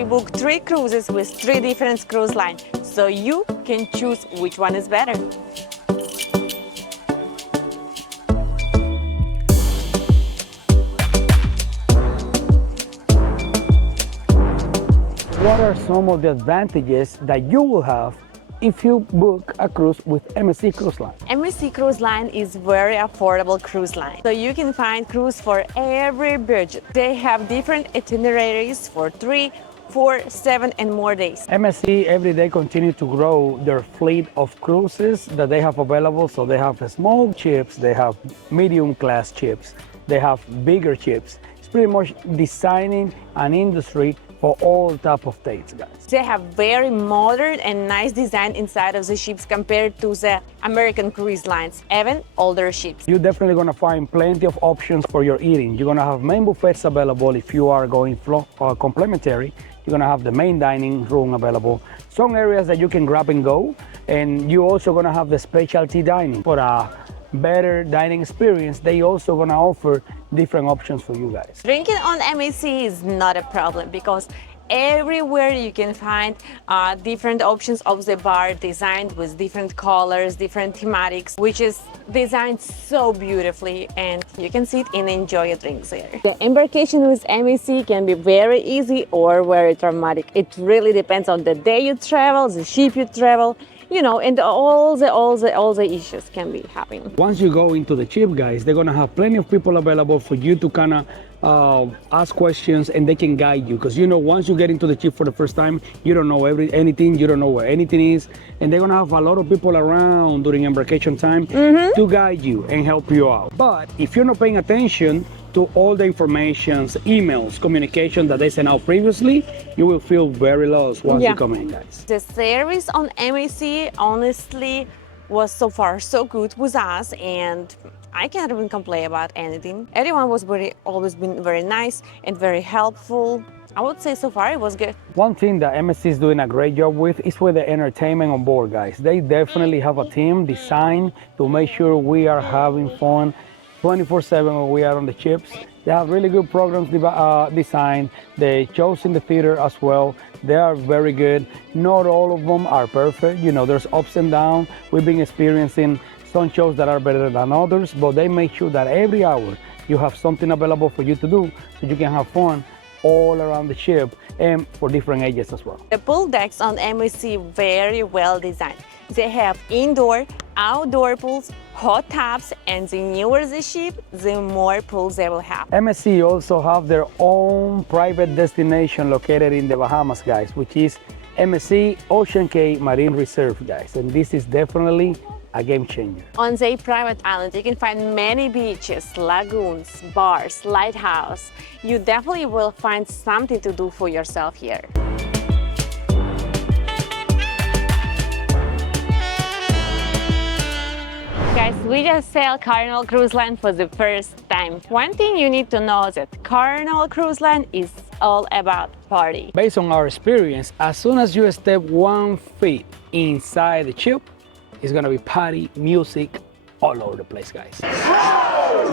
we booked 3 cruises with 3 different cruise lines, so you can choose which one is better. What are some of the advantages that you will have if you book a cruise with MSC Cruise Line? MSC Cruise Line is very affordable cruise line, so you can find cruise for every budget. They have different itineraries for 3, 4, 7 and more days. MSC every day continue to grow their fleet of cruises that they have available. So they have small ships, they have medium class ships, they have bigger ships. It's pretty much designing an industry for all type of dates, guys. They have very modern and nice design inside of the ships compared to the American cruise lines, even older ships. You're definitely gonna find plenty of options for your eating. You're gonna have main buffets available if you are going complimentary. You're gonna have the main dining room available. Some areas that you can grab and go, and you're also gonna have the specialty dining. For a better dining experience, they also gonna offer different options for you guys. Drinking on MSC is not a problem because everywhere you can find different options of the bar designed with different colors, different thematics, which is designed so beautifully, and you can sit and enjoy your drinks there. The embarkation with MSC can be very easy or very traumatic. It really depends on the day you travel, the ship you travel, you know, and all the issues can be happening. Once you go into the ship, guys, they're gonna have plenty of people available for you to kind of ask questions, and they can guide you. Because you know, once you get into the ship for the first time, you don't know anything, you don't know where anything is, and they're gonna have a lot of people around during embarkation time to guide you and help you out. But if you're not paying attention to all the informations, emails, communication that they sent out previously, you will feel very lost once you come in, guys. The service on MSC honestly was so far so good with us, and I can't even complain about anything. Everyone was always been very nice and very helpful. I would say so far it was good. One thing that MSC is doing a great job with is with the entertainment on board, guys. They definitely have a team designed to make sure we are having fun 24/7 when we are on the ships. They have really good programs designed. The shows in the theater as well, they are very good. Not all of them are perfect. You know, there's ups and downs. We've been experiencing some shows that are better than others, but they make sure that every hour you have something available for you to do so you can have fun all around the ship and for different ages as well. The pool decks on MSC very well designed. They have indoor, outdoor pools, hot tubs, and the newer the ship, the more pools they will have. MSC also have their own private destination located in the Bahamas, guys, which is MSC Ocean Cay Marine Reserve, guys, and this is definitely a game changer. On the private island, you can find many beaches, lagoons, bars, lighthouse. You definitely will find something to do for yourself here. Guys, we just sailed Carnival Cruise Line for the first time. One thing you need to know is that Carnival Cruise Line is all about party. Based on our experience, as soon as you step 1 foot inside the ship, it's gonna be party, music, all over the place, guys.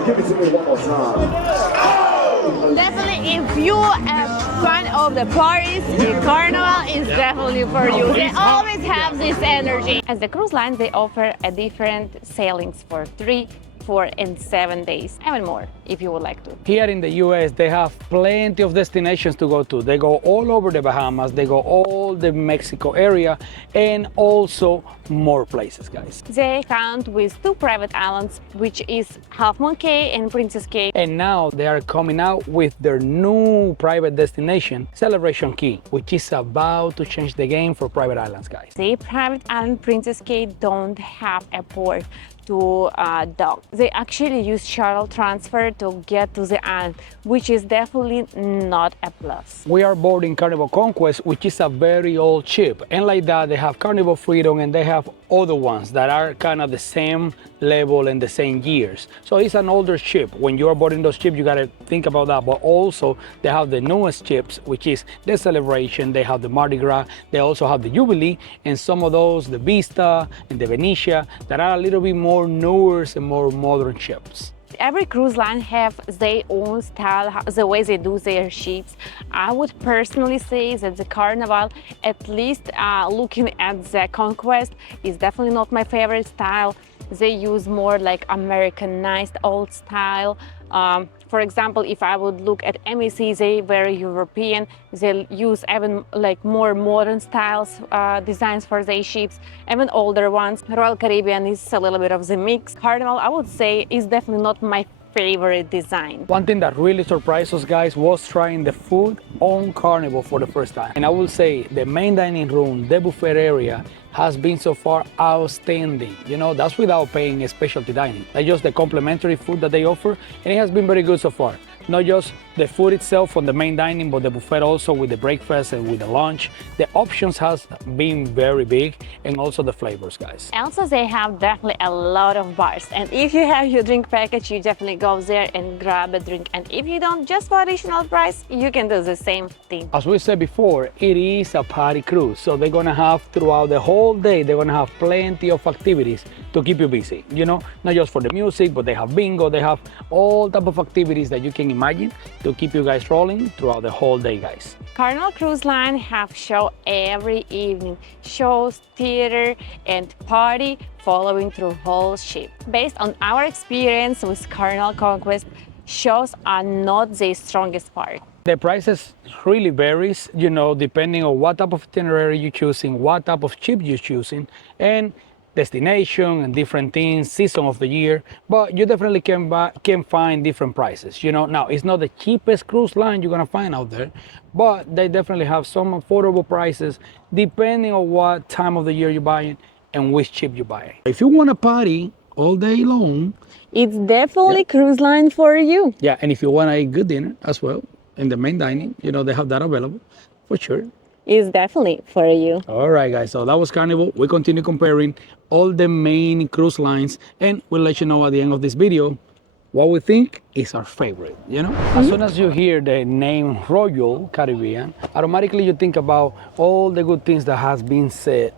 Give it to me one more time. Definitely, if you are a fan of the parties, the Carnival is definitely for you. They always have this energy. As the cruise lines, they offer a different sailings for 3, 4 and 7 days, even more if you would like to. Here in the US, they have plenty of destinations to go to. They go all over the Bahamas, they go all the Mexico area, and also more places, guys. They count with 2 private islands, which is Half Moon Cay and Princess Cay. And now they are coming out with their new private destination, Celebration Key, which is about to change the game for private islands, guys. The private island Princess Cay don't have a port to dock. They actually use shuttle transfer to get to the island, which is definitely not a plus. We are boarding Carnival Conquest, which is a very old ship, and like that they have Carnival Freedom and they have other ones that are kind of the same level and the same years. So it's an older ship. When you are boarding those ships, you got to think about that. But also they have the newest ships, which is the Celebration, they have the Mardi Gras, they also have the Jubilee, and some of those, the Vista and the Venetia, that are a little bit more newer and more modern ships. every cruise line have their own style, the way they do their ships. I would personally say that the Carnival, at least looking at the Conquest, is definitely not my favorite style. They use more like Americanized old style. For example, if I would look at MSC, they very European. They use even like more modern styles, designs for their ships, even older ones. Royal Caribbean is a little bit of the mix. Carnival, I would say, is definitely not my favorite design. One thing that really surprised us guys was trying the food on Carnival for the first time. And I will say the main dining room, the buffet area, has been so far outstanding. You know, that's without paying a specialty dining. That's just the complimentary food that they offer, and it has been very good so far. Not just the food itself on the main dining, but the buffet also with the breakfast and with the lunch. The options has been very big, and also the flavors, guys. Also, they have definitely a lot of bars, and if you have your drink package, you definitely go there and grab a drink, and if you don't, just for additional price, you can do the same thing. As we said before, it is a party cruise, so they're gonna have throughout the whole day, they're gonna have plenty of activities to keep you busy, you know, not just for the music, but they have bingo, they have all type of activities that you can imagine to keep you guys rolling throughout the whole day, guys. Carnival Cruise Line have show every evening, shows, theater, and party following through whole ship. Based on our experience with Carnival Conquest, shows are not the strongest part. The prices really varies, you know, depending on what type of itinerary you're choosing, what type of ship you're choosing, and destination and different things, season of the year, but you definitely can find different prices. You know, now it's not the cheapest cruise line you're gonna find out there, but they definitely have some affordable prices depending on what time of the year you're buying and which ship you're buying. If you want to party all day long, it's definitely cruise line for you. Yeah, and if you want a good dinner as well in the main dining, you know, they have that available for sure. It's definitely for you. All right, guys, so that was Carnival. We continue comparing all the main cruise lines, and we'll let you know at the end of this video what we think is our favorite, you know? As soon as you hear the name Royal Caribbean, automatically you think about all the good things that has been said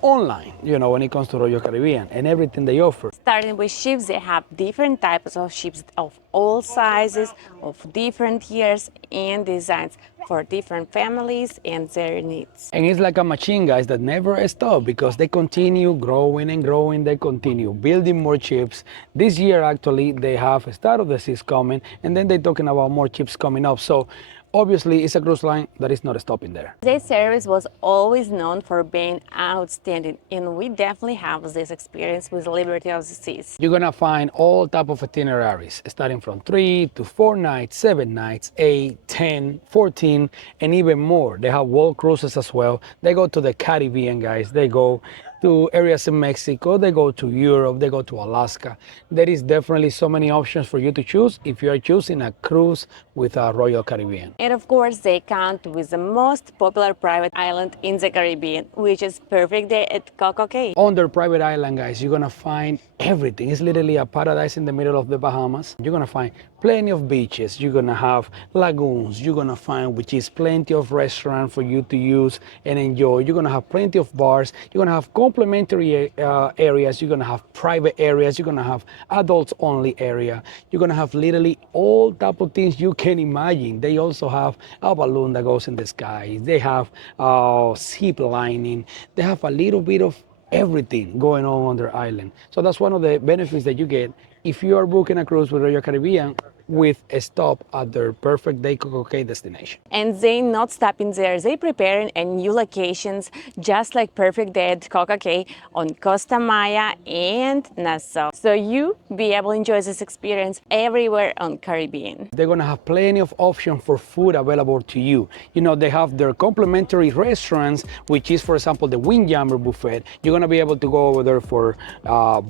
online, you know, when it comes to Royal Caribbean and everything they offer. Starting with ships, they have different types of ships of all sizes, of different years and designs for different families and their needs. And it's like a machine, guys, that never stops because they continue growing and growing. They continue building more ships. This year, actually, they have a Start of the Seas coming, and then they're talking about more ships coming up. So obviously, it's a cruise line that is not stopping there. Their service was always known for being outstanding, and we definitely have this experience with Liberty of the Seas. You're gonna find all type of itineraries, starting from 3 to 4 nights, 7 nights, 8, 10, 14, and even more. They have world cruises as well. They go to the Caribbean, guys. They go to areas in Mexico, they go to Europe, they go to Alaska. There is definitely so many options for you to choose if you are choosing a cruise with a Royal Caribbean. And of course, they count with the most popular private island in the Caribbean, which is Perfect Day at Coco Cay. On their private island, guys, you're gonna find everything. It's literally a paradise in the middle of the Bahamas. You're gonna find plenty of beaches. You're gonna have lagoons. You're gonna find which is plenty of restaurants for you to use and enjoy. You're gonna have plenty of bars. You're gonna have complimentary areas. You're gonna have private areas. You're gonna have adults only area. You're gonna have literally all type of things you can imagine. They also have a balloon that goes in the sky. They have zip lining. They have a little bit of everything going on their island. So that's one of the benefits that you get if you are booking a cruise with Royal Caribbean with a stop at their Perfect Day Coco Cay destination. And they not stopping there, they preparing a new locations just like Perfect Day at Coco Cay on Costa Maya and Nassau. So you be able to enjoy this experience everywhere on Caribbean. They're gonna have plenty of options for food available to you. You know, they have their complimentary restaurants, which is, for example, the Windjammer buffet. You're gonna be able to go over there for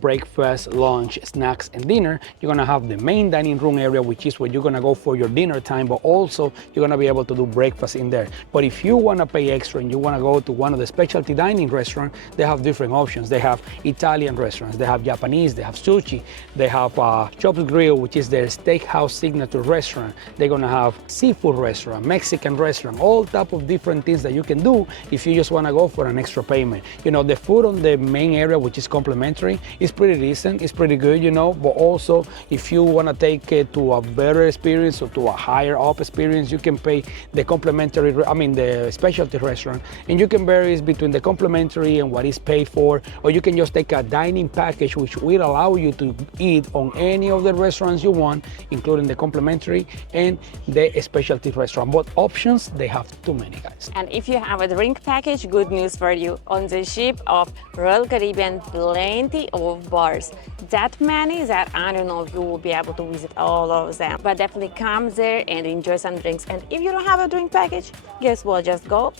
breakfast, lunch, snacks, and dinner. You're gonna have the main dining room area which is where you're gonna go for your dinner time, but also you're gonna be able to do breakfast in there. But if you wanna pay extra and you wanna go to one of the specialty dining restaurants, they have different options. They have Italian restaurants, they have Japanese, they have sushi, they have Chops Grill, which is their steakhouse signature restaurant. They're gonna have seafood restaurant, Mexican restaurant, all type of different things that you can do if you just wanna go for an extra payment. You know, the food on the main area, which is complimentary, is pretty decent, it's pretty good, you know, but also if you wanna take it to a better experience or to a higher up experience, you can pay the complimentary, the specialty restaurant, and you can vary between the complimentary and what is paid for, or you can just take a dining package which will allow you to eat on any of the restaurants you want, including the complimentary and the specialty restaurant. But options, they have too many, guys. And if you have a drink package, good news for you. On the ship of Royal Caribbean, plenty of bars. That many that I don't know if you will be able to visit all of them, but definitely come there and enjoy some drinks. And if you don't have a drink package, guess what? Just go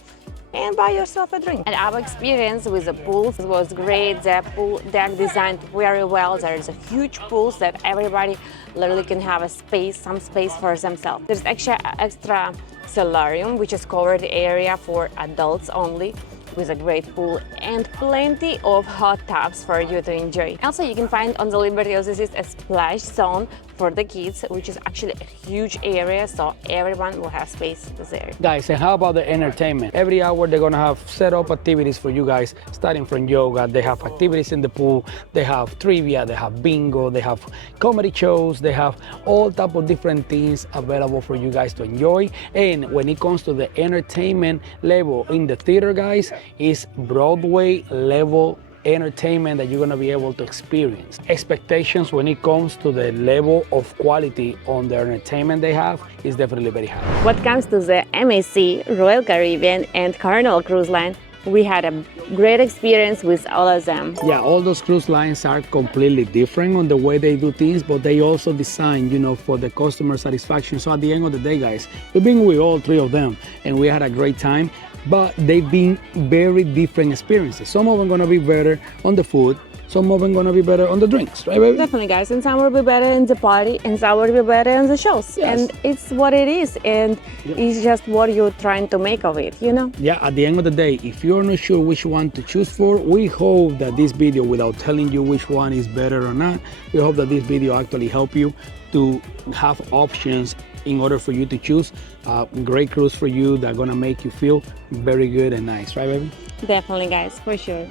and buy yourself a drink. And our experience with the pools was great. The pool deck designed very well. There's a huge pools that everybody literally can have a space, some space for themselves. There's extra solarium, which is covered area for adults only, with a great pool and plenty of hot tubs for you to enjoy. Also, you can find on the Liberty Oasis a splash zone for the kids, which is actually a huge area, so everyone will have space there. Guys, and how about the entertainment? Every hour they're gonna have set up activities for you guys, starting from yoga. They have activities in the pool, they have trivia, they have bingo, they have comedy shows, they have all type of different things available for you guys to enjoy. And when it comes to the entertainment level in the theater, guys, is Broadway level entertainment that you're going to be able to experience. Expectations when it comes to the level of quality on the entertainment they have is definitely very high. What comes to the MSC, Royal Caribbean and Carnival cruise line, we had a great experience with all of them. Yeah, all those cruise lines are completely different on the way they do things, but they also design, you know, for the customer satisfaction. So at the end of the day, guys, we've been with all three of them and we had a great time. But they've been very different experiences. Some of them gonna be better on the food, some of them gonna be better on the drinks, right, baby? Definitely, guys, and some will be better in the party, and some will be better in the shows. Yes. And it's what it is, and it's just what you're trying to make of it, you know? Yeah, at the end of the day, if you're not sure which one to choose for, we hope that this video, without telling you which one is better or not, we hope that this video actually help you to have options in order for you to choose a great cruise for you that's gonna make you feel very good and nice, right, baby? Definitely, guys, for sure.